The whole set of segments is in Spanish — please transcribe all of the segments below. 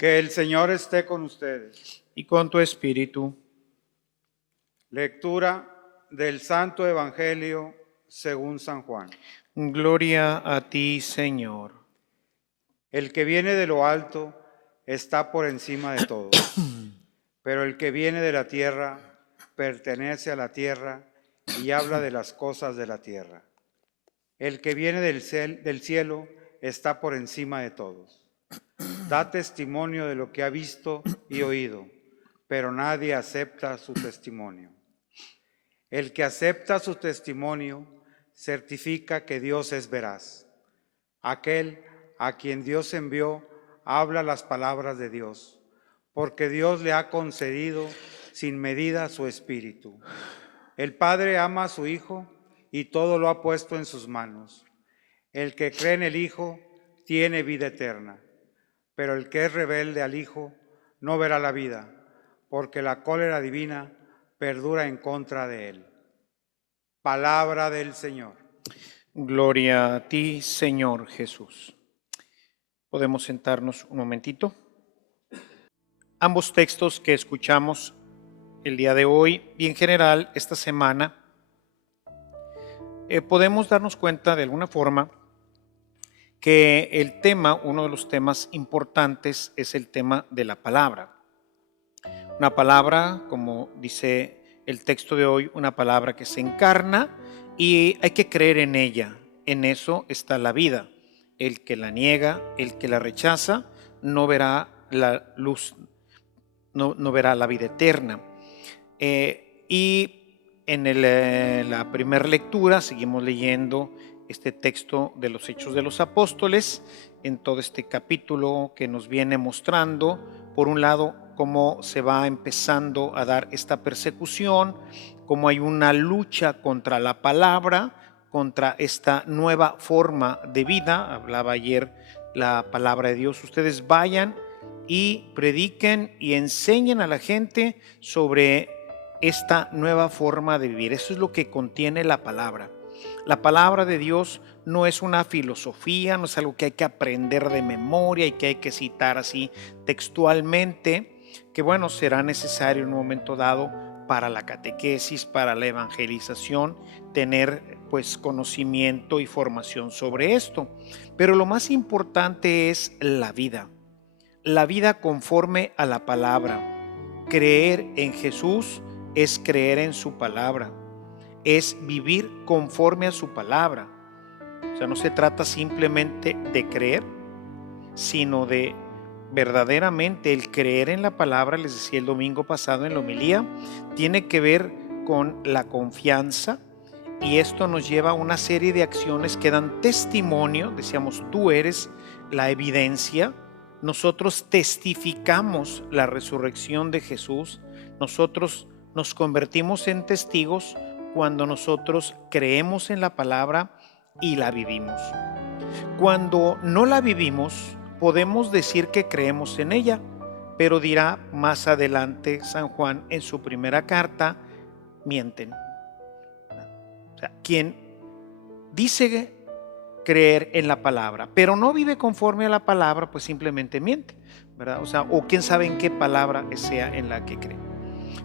Que el Señor esté con ustedes. Y con tu espíritu. Lectura del Santo Evangelio según San Juan. Gloria a ti, Señor. El que viene de lo alto está por encima de todos, pero el que viene de la tierra pertenece a la tierra y habla de las cosas de la tierra. El que viene del cielo está por encima de todos. Da testimonio de lo que ha visto y oído, pero nadie acepta su testimonio. El que acepta su testimonio certifica que Dios es veraz. Aquel a quien Dios envió habla las palabras de Dios, porque Dios le ha concedido sin medida su Espíritu. El Padre ama a su Hijo y todo lo ha puesto en sus manos. El que cree en el Hijo tiene vida eterna, pero el que es rebelde al Hijo no verá la vida, porque la cólera divina perdura en contra de él. Palabra del Señor. Gloria a ti, Señor Jesús. Podemos sentarnos un momentito. Ambos textos que escuchamos el día de hoy y en general esta semana, podemos darnos cuenta de alguna forma que el tema, uno de los temas importantes, es el tema de la palabra. Una palabra, como dice el texto de hoy, una palabra que se encarna y hay que creer en ella. En eso está la vida. El que la niega, el que la rechaza, no verá la luz, no verá la vida eterna. Y en la primera lectura seguimos leyendo este texto de los Hechos de los Apóstoles, en todo este capítulo que nos viene mostrando, por un lado, cómo se va empezando a dar esta persecución, cómo hay una lucha contra la palabra, contra esta nueva forma de vida. Hablaba ayer la palabra de Dios. Ustedes vayan y prediquen y enseñen a la gente sobre esta nueva forma de vivir. Eso es lo que contiene la palabra. La palabra de Dios no es una filosofía, no es algo que hay que aprender de memoria y que hay que citar así textualmente, que bueno, será necesario en un momento dado para la catequesis, para la evangelización, tener pues conocimiento y formación sobre esto. Pero lo más importante es la vida conforme a la palabra. Creer en Jesús es creer en su palabra, es vivir conforme a su palabra. O sea, no se trata simplemente de creer, sino de verdaderamente el creer en la palabra. Les decía el domingo pasado en la homilía, tiene que ver con la confianza, y esto nos lleva a una serie de acciones que dan testimonio. Decíamos, tú eres la evidencia. Nosotros testificamos la resurrección de Jesús. Nosotros nos convertimos en testigos cuando nosotros creemos en la palabra y la vivimos. Cuando no la vivimos, podemos decir que creemos en ella, pero dirá más adelante San Juan en su primera carta, mienten. O sea, quien dice creer en la palabra, pero no vive conforme a la palabra, pues simplemente miente, ¿verdad? O sea, o quién sabe en qué palabra sea en la que cree.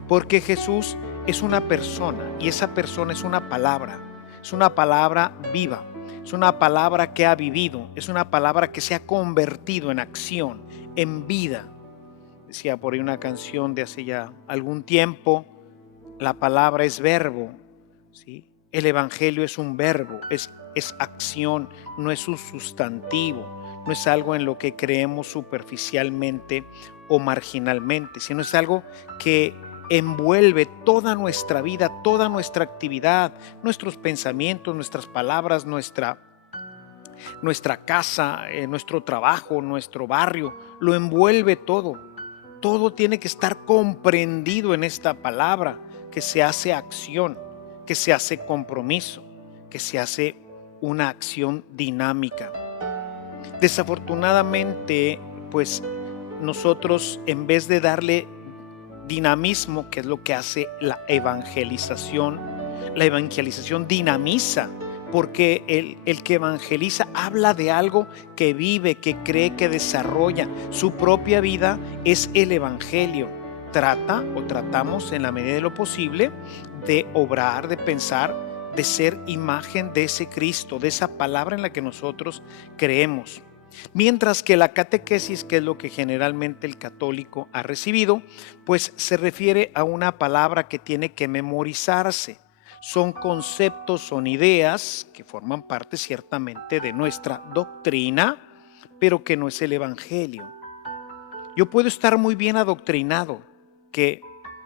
Porque Jesús es una persona y esa persona es una palabra viva, es una palabra que ha vivido, es una palabra que se ha convertido en acción, en vida. Decía por ahí una canción de hace ya algún tiempo, la palabra es verbo, ¿sí? El evangelio es un verbo, es acción, no es un sustantivo, no es algo en lo que creemos superficialmente o marginalmente, sino es algo que envuelve toda nuestra vida, toda nuestra actividad, nuestros pensamientos, nuestras palabras, nuestra casa, nuestro trabajo, nuestro barrio, lo envuelve todo. Todo tiene que estar comprendido en esta palabra, que se hace acción, que se hace compromiso, que se hace una acción dinámica. Desafortunadamente, pues nosotros, en vez de darle dinamismo, que es lo que hace la evangelización dinamiza, porque el que evangeliza habla de algo que vive, que cree, que desarrolla. Su propia vida es el evangelio. Tratamos en la medida de lo posible de obrar, de pensar, de ser imagen de ese Cristo, de esa palabra en la que nosotros creemos. Mientras que la catequesis, que es lo que generalmente el católico ha recibido, pues se refiere a una palabra que tiene que memorizarse. Son conceptos, son ideas que forman parte ciertamente de nuestra doctrina, pero que no es el evangelio. Yo puedo estar muy bien adoctrinado, que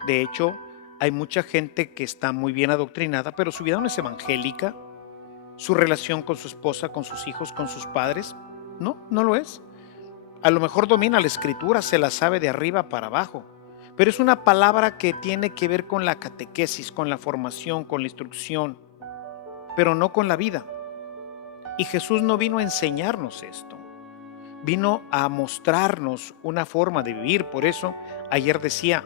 de hecho hay mucha gente que está muy bien adoctrinada, pero su vida no es evangélica. Su relación con su esposa, con sus hijos, con sus padres, no lo es. A lo mejor domina la escritura, se la sabe de arriba para abajo, pero es una palabra que tiene que ver con la catequesis, con la formación, con la instrucción, pero no con la vida. Y Jesús no vino a enseñarnos esto, vino a mostrarnos una forma de vivir. Por eso ayer decía,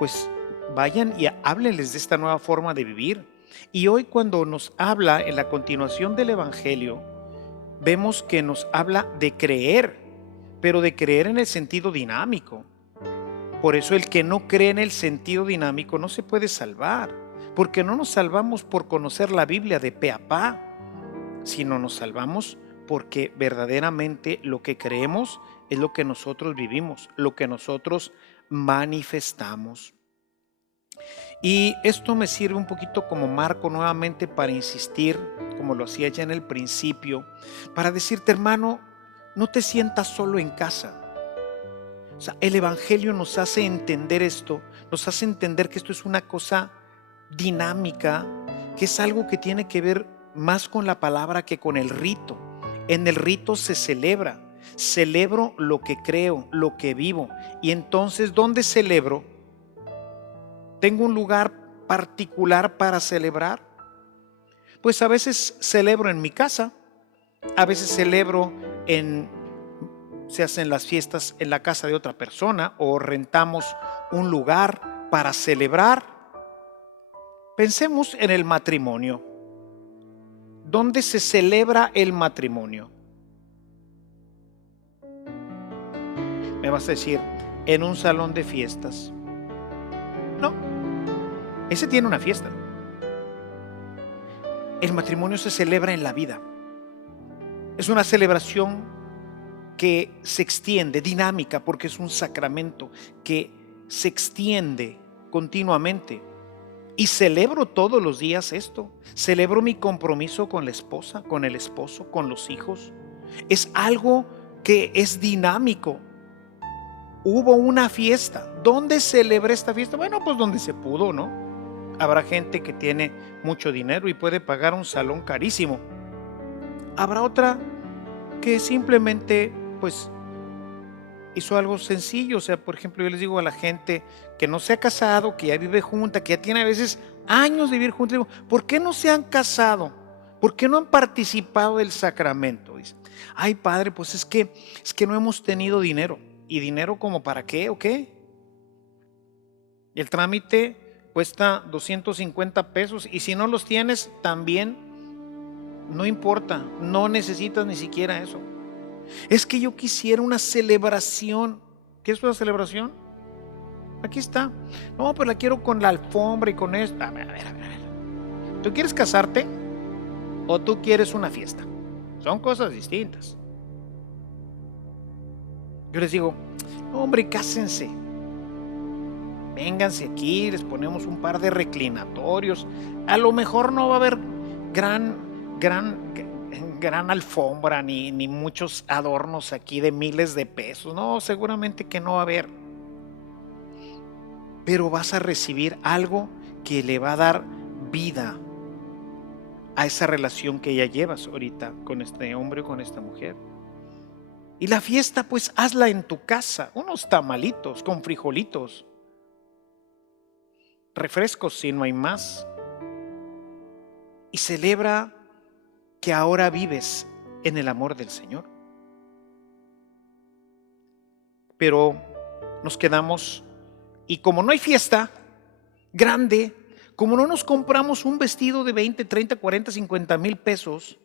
pues vayan y háblenles de esta nueva forma de vivir. Y hoy, cuando nos habla en la continuación del evangelio, vemos que nos habla de creer, pero de creer en el sentido dinámico. Por eso el que no cree en el sentido dinámico no se puede salvar, porque no nos salvamos por conocer la Biblia de pe a pa, sino nos salvamos porque verdaderamente lo que creemos es lo que nosotros vivimos, lo que nosotros manifestamos. Y esto me sirve un poquito como marco nuevamente para insistir, como lo hacía ya en el principio, para decirte, hermano, no te sientas solo en casa. O sea, el evangelio nos hace entender esto, nos hace entender que esto es una cosa dinámica, que es algo que tiene que ver más con la palabra que con el rito. En el rito se celebro lo que creo, lo que vivo. Y entonces, ¿dónde celebro? ¿Tengo un lugar particular para celebrar? Pues a veces celebro en mi casa, a veces celebro se hacen las fiestas en la casa de otra persona o rentamos un lugar para celebrar. Pensemos en el matrimonio. ¿Dónde se celebra el matrimonio? Me vas a decir, en un salón de fiestas. No, ese tiene una fiesta. El matrimonio se celebra en la vida. Es una celebración que se extiende, dinámica, porque es un sacramento que se extiende continuamente. Y celebro todos los días esto. Celebro mi compromiso con la esposa, con el esposo, con los hijos. Es algo que es dinámico. Hubo una fiesta. ¿Dónde celebré esta fiesta? Bueno, pues donde se pudo, ¿no? Habrá gente que tiene mucho dinero y puede pagar un salón carísimo. Habrá otra que simplemente, pues, hizo algo sencillo. O sea, por ejemplo, yo les digo a la gente que no se ha casado, que ya vive junta, que ya tiene a veces años de vivir juntos, digo, ¿por qué no se han casado? ¿Por qué no han participado del sacramento? Dice, ay, padre, pues es que no hemos tenido dinero. ¿Y dinero como para qué o qué? El trámite cuesta 250 pesos y si no los tienes también no importa, no necesitas ni siquiera eso. Es que yo quisiera una celebración. ¿Qué es una celebración? Aquí está. No, pues la quiero con la alfombra y con esto. A ver. ¿Tú quieres casarte o tú quieres una fiesta? Son cosas distintas. Yo les digo, hombre, cásense. Vénganse aquí, les ponemos un par de reclinatorios. A lo mejor no va a haber gran alfombra ni muchos adornos aquí de miles de pesos. No, seguramente que no va a haber. Pero vas a recibir algo que le va a dar vida a esa relación que ya llevas ahorita con este hombre o con esta mujer. Y la fiesta, pues hazla en tu casa, unos tamalitos con frijolitos, refrescos si no hay más. Y celebra que ahora vives en el amor del Señor. Pero nos quedamos, y como no hay fiesta grande, como no nos compramos un vestido de 20, 30, 40, 50 mil pesos,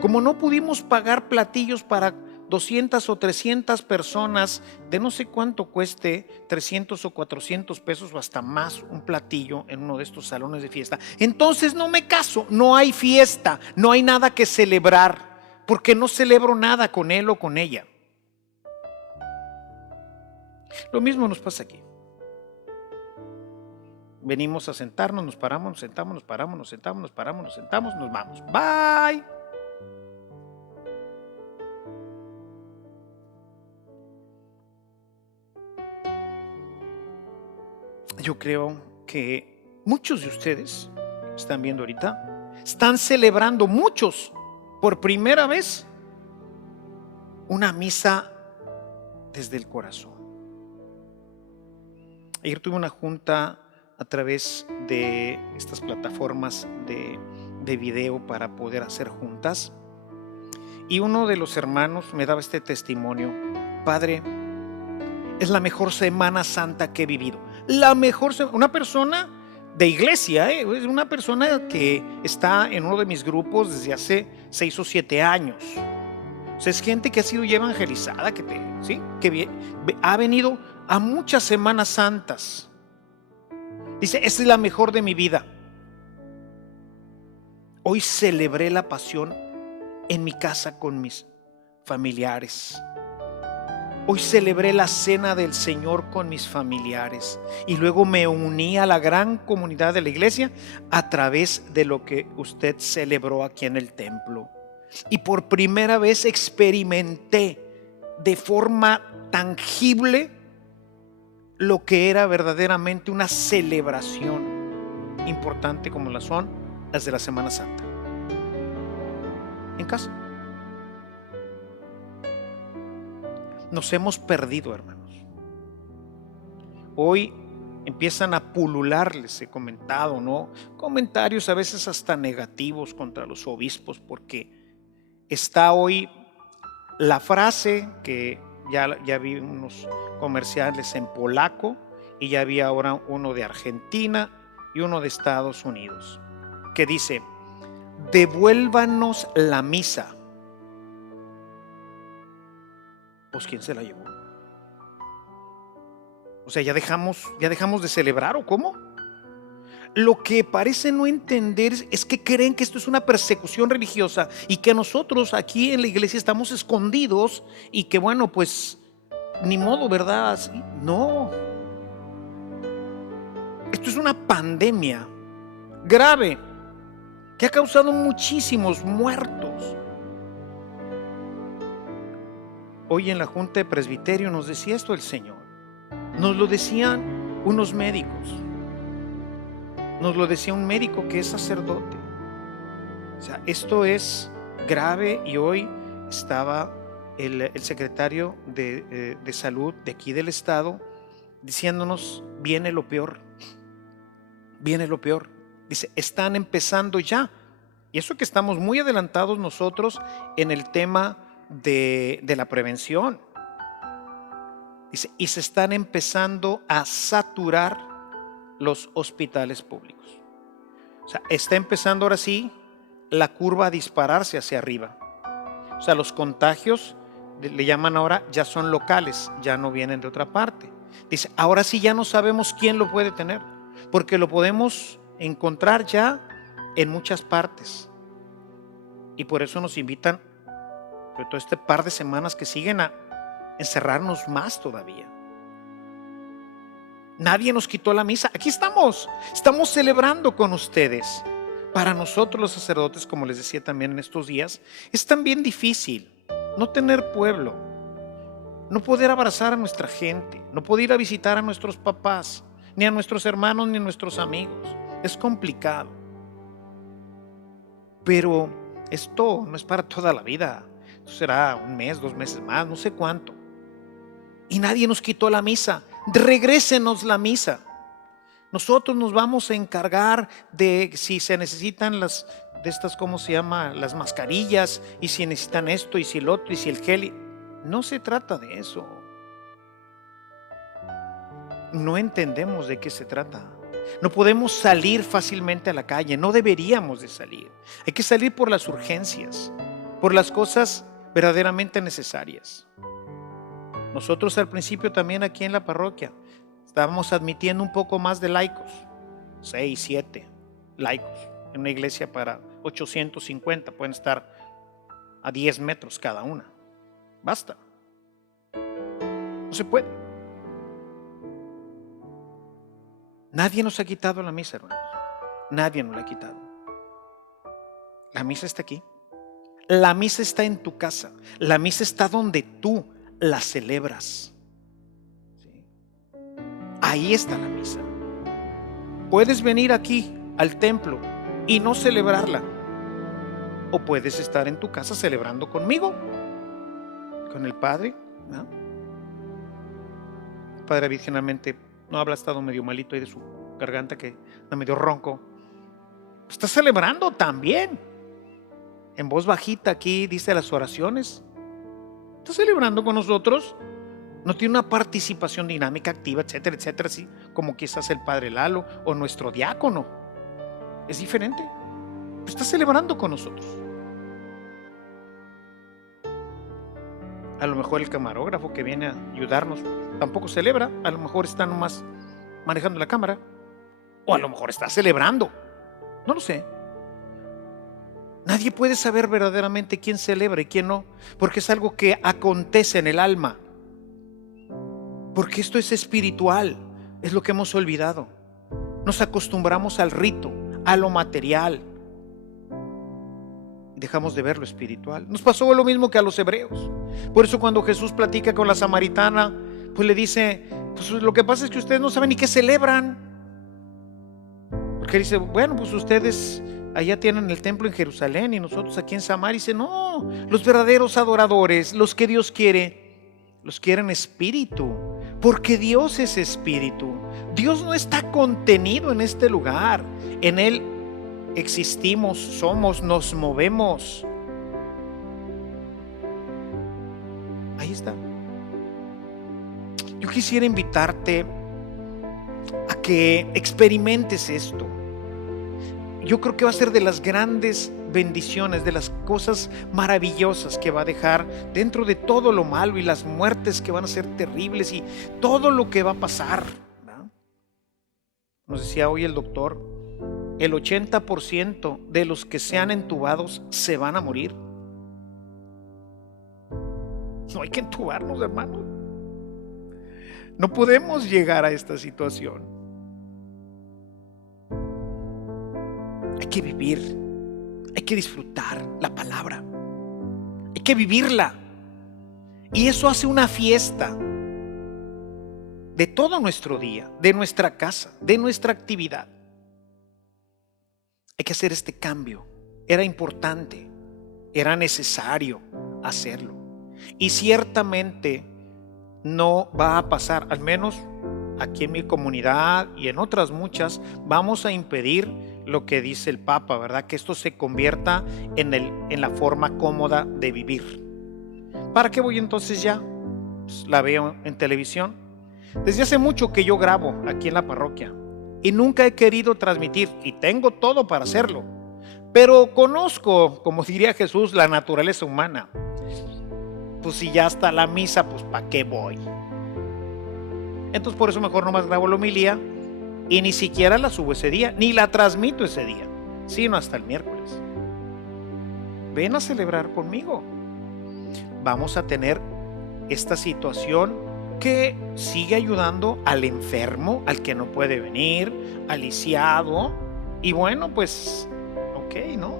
como no pudimos pagar platillos para 200 o 300 personas, de no sé cuánto cueste, 300 o 400 pesos o hasta más un platillo en uno de estos salones de fiesta, entonces no me caso, no hay fiesta, no hay nada que celebrar, porque no celebro nada con él o con ella. Lo mismo nos pasa aquí. Venimos a sentarnos, nos paramos, nos sentamos, nos paramos, nos sentamos, nos paramos, nos sentamos, nos vamos. Bye. Yo creo que muchos de ustedes que están viendo ahorita están celebrando, muchos por primera vez, una misa desde el corazón. Ayer tuve una junta a través de estas plataformas de video para poder hacer juntas, y uno de los hermanos me daba este testimonio: padre, es la mejor Semana Santa que he vivido. La mejor, una persona de iglesia, es una persona que está en uno de mis grupos desde hace 6 o 7 años. O sea, es gente que ha sido ya evangelizada, que ha venido a muchas Semanas Santas. Dice, esta es la mejor de mi vida. Hoy celebré la pasión en mi casa con mis familiares. Hoy celebré la cena del Señor con mis familiares y luego me uní a la gran comunidad de la iglesia a través de lo que usted celebró aquí en el templo. Y por primera vez experimenté de forma tangible lo que era verdaderamente una celebración importante como las son las de la Semana Santa. En casa. Nos hemos perdido, hermanos. Hoy empiezan a pulular, les he comentado, ¿no? Comentarios a veces hasta negativos contra los obispos, porque está hoy la frase que ya vi unos comerciales en polaco, y ya vi ahora uno de Argentina y uno de Estados Unidos, que dice: devuélvanos la misa. Pues ¿quién se la llevó? O sea, ¿ya dejamos de celebrar o cómo? Lo que parece no entender es que creen que esto es una persecución religiosa y que nosotros aquí en la iglesia estamos escondidos y que bueno, pues ni modo, ¿verdad? No. Esto es una pandemia grave que ha causado muchísimos muertos. Hoy en la Junta de Presbiterio nos decía esto el Señor. Nos lo decían unos médicos. Nos lo decía un médico que es sacerdote. O sea, esto es grave, y hoy estaba el secretario de salud de aquí del estado diciéndonos: viene lo peor. Viene lo peor. Dice, están empezando ya. Y eso que estamos muy adelantados nosotros en el tema de la prevención. Dice, y se están empezando a saturar los hospitales públicos. O sea, está empezando ahora sí la curva a dispararse hacia arriba. O sea, los contagios, le llaman ahora, ya son locales, ya no vienen de otra parte. Dice, ahora sí ya no sabemos quién lo puede tener, porque lo podemos encontrar ya en muchas partes. Y por eso nos invitan, sobre todo este par de semanas que siguen, a encerrarnos más todavía. Nadie nos quitó la misa. Aquí estamos celebrando con ustedes. Para nosotros los sacerdotes, como les decía también en estos días, es también difícil no tener pueblo, no poder abrazar a nuestra gente, no poder ir a visitar a nuestros papás, ni a nuestros hermanos, ni a nuestros amigos. Es complicado. Pero esto no es para toda la vida. Esto será 1 mes, 2 meses más, no sé cuánto. Y nadie nos quitó la misa. Regrésenos la misa. Nosotros nos vamos a encargar de si se necesitan de estas, ¿cómo se llama? Las mascarillas, y si necesitan esto, y si el otro, y si el gel. No se trata de eso. No entendemos de qué se trata. No podemos salir fácilmente a la calle, no deberíamos de salir. Hay que salir por las urgencias, por las cosas verdaderamente necesarias. Nosotros al principio también aquí en la parroquia estábamos admitiendo un poco más de laicos, 6, 7 laicos en una iglesia para 850, pueden estar a 10 metros cada una. Basta. No se puede. Nadie nos ha quitado la misa, hermanos. Nadie nos la ha quitado. La misa está aquí. La misa está en tu casa. La misa está donde tú la celebras. ¿Sí? Ahí está la misa. Puedes venir aquí al templo y no celebrarla. O puedes estar en tu casa celebrando conmigo, con el Padre, ¿no? El Padre David generalmente no habla, ha estado medio malito ahí de su garganta, que anda medio ronco. Está celebrando también. En voz bajita aquí dice las oraciones. Está celebrando con nosotros. No tiene una participación dinámica, activa, etcétera, etcétera, así como quizás el Padre Lalo o nuestro diácono. Es diferente. Está celebrando con nosotros. A lo mejor el camarógrafo que viene a ayudarnos tampoco celebra. A lo mejor está nomás manejando la cámara. O a lo mejor está celebrando. No lo sé. Nadie puede saber verdaderamente quién celebra y quién no, porque es algo que acontece en el alma. Porque esto es espiritual, es lo que hemos olvidado. Nos acostumbramos al rito, a lo material. Dejamos de ver lo espiritual. Nos pasó lo mismo que a los hebreos. Por eso cuando Jesús platica con la samaritana, pues le dice, pues lo que pasa es que ustedes no saben ni qué celebran. Porque dice, bueno, pues ustedes allá tienen el templo en Jerusalén y nosotros aquí en Samaria. Dice, no, los verdaderos adoradores, los que Dios quiere, los quiere en espíritu, porque Dios es espíritu. Dios no está contenido en este lugar. En Él existimos, somos, nos movemos. Ahí está. Yo quisiera invitarte a que experimentes esto. Yo creo que va a ser de las grandes bendiciones, de las cosas maravillosas que va a dejar dentro de todo lo malo y las muertes que van a ser terribles y todo lo que va a pasar, ¿verdad? Nos decía hoy el doctor, el 80% de los que sean entubados se van a morir. No hay que entubarnos, hermanos. No podemos llegar a esta situación. Hay que vivir, hay que disfrutar la palabra, hay que vivirla. Y eso hace una fiesta de todo nuestro día, de nuestra casa, de nuestra actividad. Hay que hacer este cambio. Era importante, era necesario hacerlo. Y ciertamente no va a pasar, al menos aquí en mi comunidad y en otras muchas, vamos a impedir lo que dice el Papa, ¿verdad? Que esto se convierta en la forma cómoda de vivir. ¿Para qué voy entonces ya? Pues la veo en televisión. Desde hace mucho que yo grabo aquí en la parroquia y nunca he querido transmitir, y tengo todo para hacerlo, pero conozco, como diría Jesús, la naturaleza humana. Pues si ya está la misa, pues ¿para qué voy? Entonces por eso mejor nomás grabo la homilía y ni siquiera la subo ese día, ni la transmito ese día, sino hasta el miércoles. Ven a celebrar conmigo. Vamos a tener esta situación que sigue ayudando al enfermo, al que no puede venir, al lisiado. Y bueno, pues, ok, ¿no?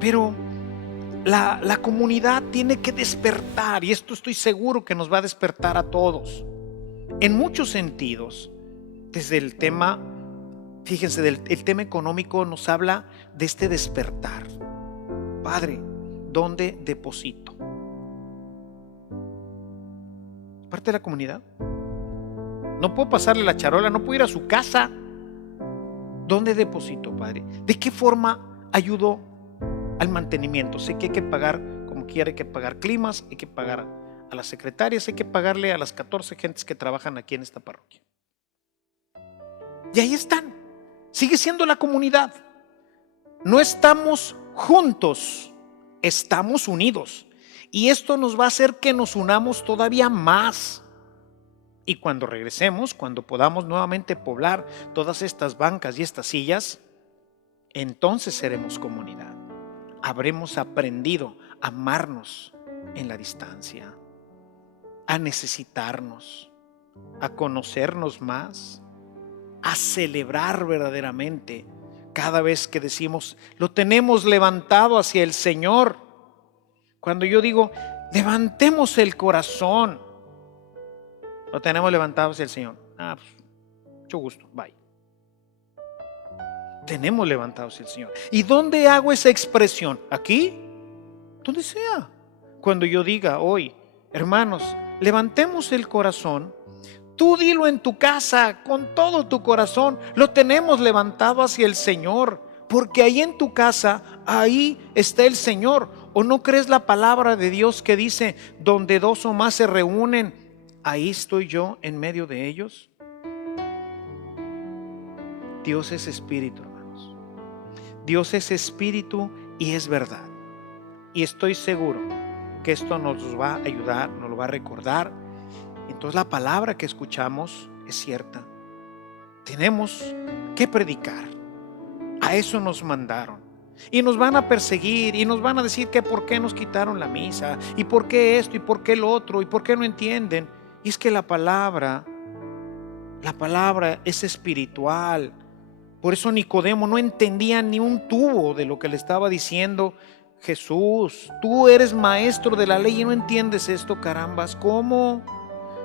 Pero la comunidad tiene que despertar, y esto estoy seguro que nos va a despertar a todos, en muchos sentidos. Desde el tema, fíjense, el tema económico nos habla de este despertar. Padre, ¿dónde deposito? Parte de la comunidad. No puedo pasarle la charola, no puedo ir a su casa. ¿Dónde deposito, Padre? ¿De qué forma ayudo al mantenimiento? Sé que hay que pagar, como quiera, hay que pagar climas, hay que pagar a las secretarias, hay que pagarle a las 14 gentes que trabajan aquí en esta parroquia. Y ahí están. Sigue siendo la comunidad. No estamos juntos, estamos unidos. Y esto nos va a hacer que nos unamos todavía más. Y cuando regresemos, cuando podamos nuevamente poblar todas estas bancas y estas sillas, entonces seremos comunidad. Habremos aprendido a amarnos en la distancia, a necesitarnos, a conocernos más, a celebrar verdaderamente cada vez que decimos, lo tenemos levantado hacia el Señor. Cuando yo digo, levantemos el corazón, lo tenemos levantado hacia el Señor. Pues, mucho gusto, bye. Tenemos levantado hacia el Señor. ¿Y dónde hago esa expresión? ¿Aquí? Donde sea. Cuando yo diga hoy, hermanos, levantemos el corazón, tú dilo en tu casa con todo tu corazón, lo tenemos levantado hacia el Señor, porque ahí en tu casa, ahí está el Señor. ¿O no crees la palabra de Dios que dice, donde dos o más se reúnen, ahí estoy yo en medio de ellos? Dios es espíritu, hermanos. Dios es espíritu y es verdad. Y estoy seguro que esto nos va a ayudar, nos lo va a recordar. Entonces la palabra que escuchamos es cierta. Tenemos que predicar. A eso nos mandaron. Y nos van a perseguir y nos van a decir que por qué nos quitaron la misa, y por qué esto, y por qué lo otro, y por qué no entienden. Y es que la palabra es espiritual. Por eso Nicodemo no entendía ni un tubo de lo que le estaba diciendo Jesús. Tú eres maestro de la ley y no entiendes esto, carambas. ¿Cómo?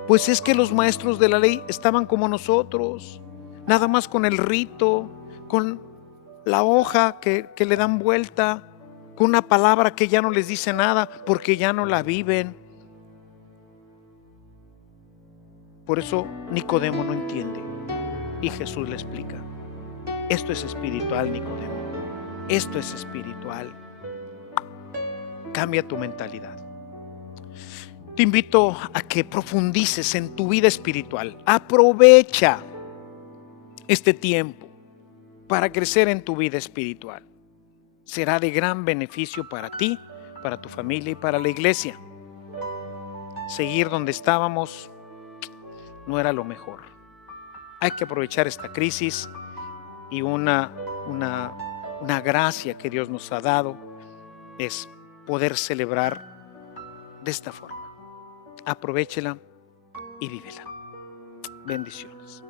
Pues es que los maestros de la ley estaban como nosotros, nada más con el rito, con la hoja que le dan vuelta, con una palabra que ya no les dice nada porque ya no la viven. Por eso Nicodemo no entiende y Jesús le explica. Esto es espiritual, Nicodemo. Esto es espiritual. Cambia tu mentalidad. Te invito a que profundices en tu vida espiritual. Aprovecha este tiempo para crecer en tu vida espiritual. Será de gran beneficio para ti, para tu familia y para la iglesia. Seguir donde estábamos no era lo mejor. Hay que aprovechar esta crisis y una gracia que Dios nos ha dado es poder celebrar de esta forma. Aprovéchela y vívela. Bendiciones.